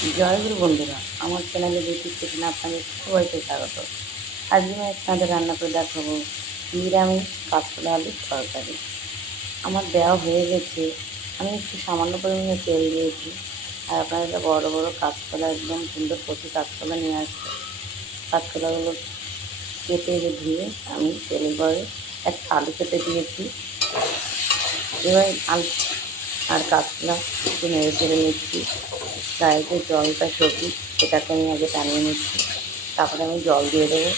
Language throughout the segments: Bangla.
জয়গুরু বন্ধুরা, আমার চ্যানেলে বেসিক কিচেনে আপনাদের সবাইকে স্বাগত। আজকে আমি আপনাদের রান্না করে দেখাবো নিরামিষ কাঁচকলা আলুর তরকারি। আমার দেওয়া হয়ে গেছে, আমি একটু সামান্য পরিমাণে তেল দিয়েছি। আর আপনারা বড় বড় কাঁচকলা, একদম সুন্দর কচি কাঁচকলা নিয়ে আসছে। কাঁচকলাগুলো কেটে ধুয়ে আমি তেলের পরে একটা আলু কেটে দিয়েছি। এবার আলু আর কাঁচকলা একটু নেড়ে চেড়ে নিচ্ছি। গায়ে যে জলটা সবজি সেটাকে আমি আগে টানিয়ে নিচ্ছি, তারপরে আমি জল দিয়ে দেবো।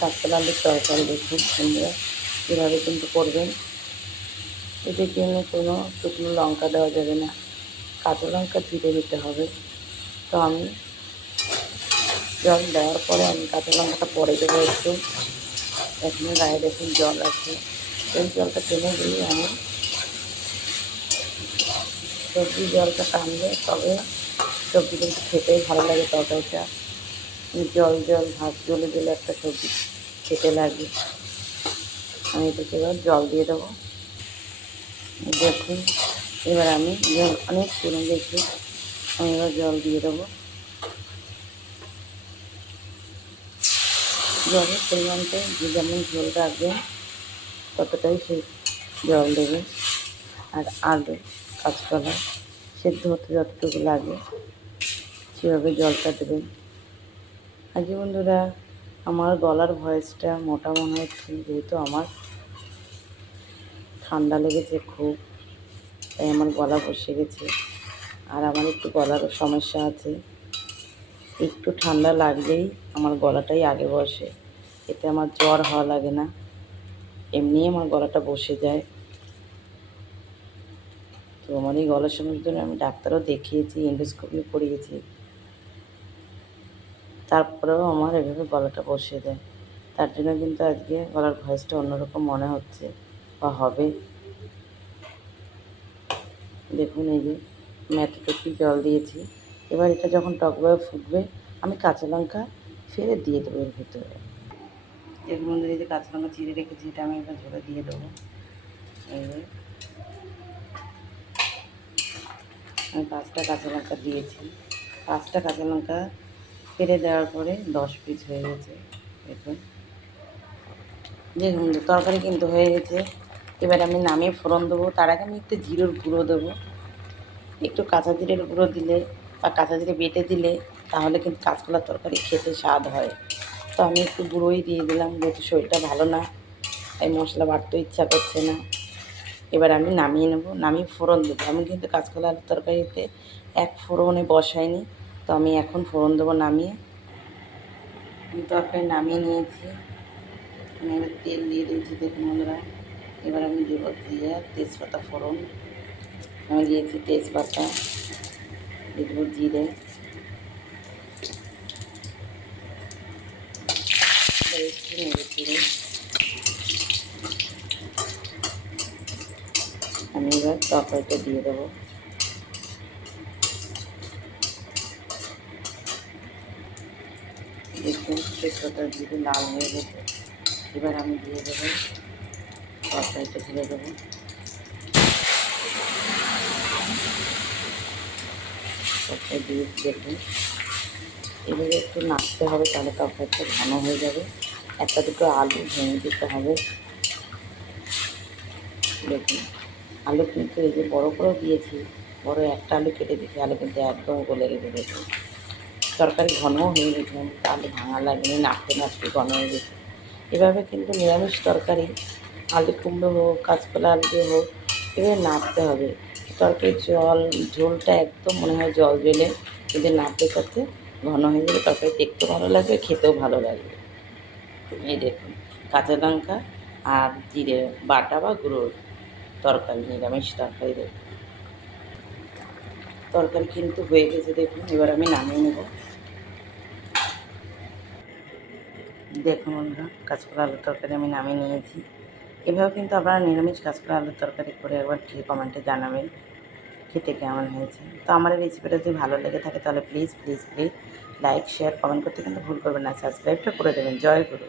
কাঁচকলা আলুর তরকারি দেখুন বন্ধুরা, এভাবে কিন্তু করবেন। এদের জন্য কোনো শুকনো লঙ্কা দেওয়া যাবে না, কাঁচা লঙ্কা চিড়ে দিতে হবে। তো আমি জল দেওয়ার পরে আমি কাঁচা লঙ্কাটা পরে দেবো একটু। এখানে গায়ে দেখুন জল আছে, এই জলটা টেনে দিলে আমি সবজি জলটা টানলে তবে সবজি কিন্তু খেতেই ভালো লাগে। তরকারিটা জল জল ভাত জ্বলে জ্বলে একটা সবজি খেতে লাগে। আমি এটাকে এবার জল দিয়ে দেবো। দেখুন এবার আমি জল অনেক কমে গেছি, আমি এবার জল দিয়ে দেবো। জলের পরিমাণটা যে যেমন ঝোল রাখবেন ততটাই সে জল দেবেন। আর আলু কাঁচকলা সেদ্ধ হতে যতটুকু লাগে সেভাবে জলটা দেবেন। আজকে বন্ধুরা আমার গলার ভয়েসটা মোটা মনে হচ্ছে, যেহেতু আমার ঠান্ডা লেগেছে খুব, তাই আমার গলা বসে গেছে। আর আমার একটু গলারও সমস্যা আছে, একটু ঠান্ডা লাগলেই আমার গলাটাই আগে বসে। এতে আমার জ্বর হওয়া লাগে না, এমনি আমার গলাটা বসে যায়। তো আমার এই গলার সমস্যার জন্য আমি ডাক্তারও দেখিয়েছি, এন্ডোস্কোপিও করিয়েছি, তারপরেও আমার এভাবে গলাটা বসে যায়। তার জন্য কিন্তু আজকে গলার ভয়েসটা অন্যরকম মনে হচ্ছে বা হবে। দেখুন এই যে আমি এতটুকু জল দিয়েছি। এবার এটা যখন টকভাবে ফুটবে আমি কাঁচা লঙ্কা ফেলে দিয়ে দেবো এর ভিতরে। এর মধ্যে এই যে কাঁচা লঙ্কা চিড়ে রেখেছি, এটা আমি এবার ঝোলে দিয়ে দেবো। এইবার আমি 5টা কাঁচা লঙ্কা দিয়েছি। 5টা কাঁচা লঙ্কা ফেলে দেওয়ার পরে 10 পিস হয়ে গেছে। দেখুন তরকারি কিন্তু হয়ে গেছে। এবার আমি নামিয়ে ফোড়ন দেবো। তার আগে আমি একটু জিরের গুঁড়ো দেবো। একটু কাঁচা জিরের গুঁড়ো দিলে বা কাঁচা জিরে বেটে দিলে তাহলে কিন্তু কাঁচকলার তরকারি খেতে স্বাদ হয়। তো আমি একটু গুঁড়োই দিয়ে দিলাম, যেহেতু শরীরটা ভালো না, তাই মশলা বাটতেও ইচ্ছা করছে না। এবার আমি নামিয়ে নেব, নামিয়ে ফোড়ন দেবো। আমি কিন্তু কাঁচকলা আলুর তরকারিতে এক ফোড়নে বসাইনি, তো আমি এখন ফোড়ন দেবো নামিয়ে। তরকারি নামিয়ে নিয়েছি, আমি এবার তেল দিয়ে দিয়েছি। দেখুন বন্ধুরা, এবার আমি দেবো জিরা তেজপাতা ফোড়ন। আমি দিয়েছি তেজপাতা, দেবো জিরে, একটু নেড়ে চেড়ে আমি এবার তরকারিটা দিয়ে দেবো। দেখুন তেজপাতা জিরে লাল হয়ে গেছে, এবার আমি দিয়ে দেবো তরকারিটা, ঢেলে দেবো। তরকারি দিয়ে দেখুন এবারে একটু নাড়তে হবে, তাহলে তরকারিটা ঘন হয়ে যাবে। একটা দুটো আলু ভেঙে দিতে হবে। দেখুন আলু কিন্তু এই যে বড়ো করেও দিয়েছি, বড় একটা আলু কেটে দিয়েছি, আলু কিন্তু একদম গলে গেছে। দেখুন তরকারি ঘনও হয়ে গেছে, আলু ভাঙা লাগেনি, নাড়তে নাড়তে ঘন হয়ে গেছে। এভাবে কিন্তু নিরামিষ তরকারি আলু কুমড়ো হোক কাঁচকলা আলু দিয়ে হোক, এভাবে নাড়তে হবে। তরকারির ঝোলটা একদম মনে হয় জল জ্বলে, যদি নাড়তে করতে ঘন হয়ে গেলে তরকারি দেখতেও ভালো লাগবে, খেতেও ভালো লাগবে। এই দেখুন কাঁচা লঙ্কা আর জিরে বাটা বা গুঁড়োর তরকারি, নিরামিষ তরকারি। দেখুন তরকারি কিন্তু হয়ে গেছে, দেখুন এবার আমি নামিয়ে নেব। দেখুন বন্ধুরা, কাঁচকলা আলুর তরকারি আমি নামিয়ে নিয়েছি। এভাবে কিন্তু আপনারা নিরামিষ কাঁচকলা আলুর তরকারি করে একবার খেয়ে কমেন্টে জানাবেন খেতে কেমন হয়েছে। তো আমার এই রেসিপিটা যদি ভালো লেগে থাকে তাহলে please please please like share comment করতে কিন্তু ভুল করবেন না, সাবস্ক্রাইবটা করে দেবেন। জয় গুরু।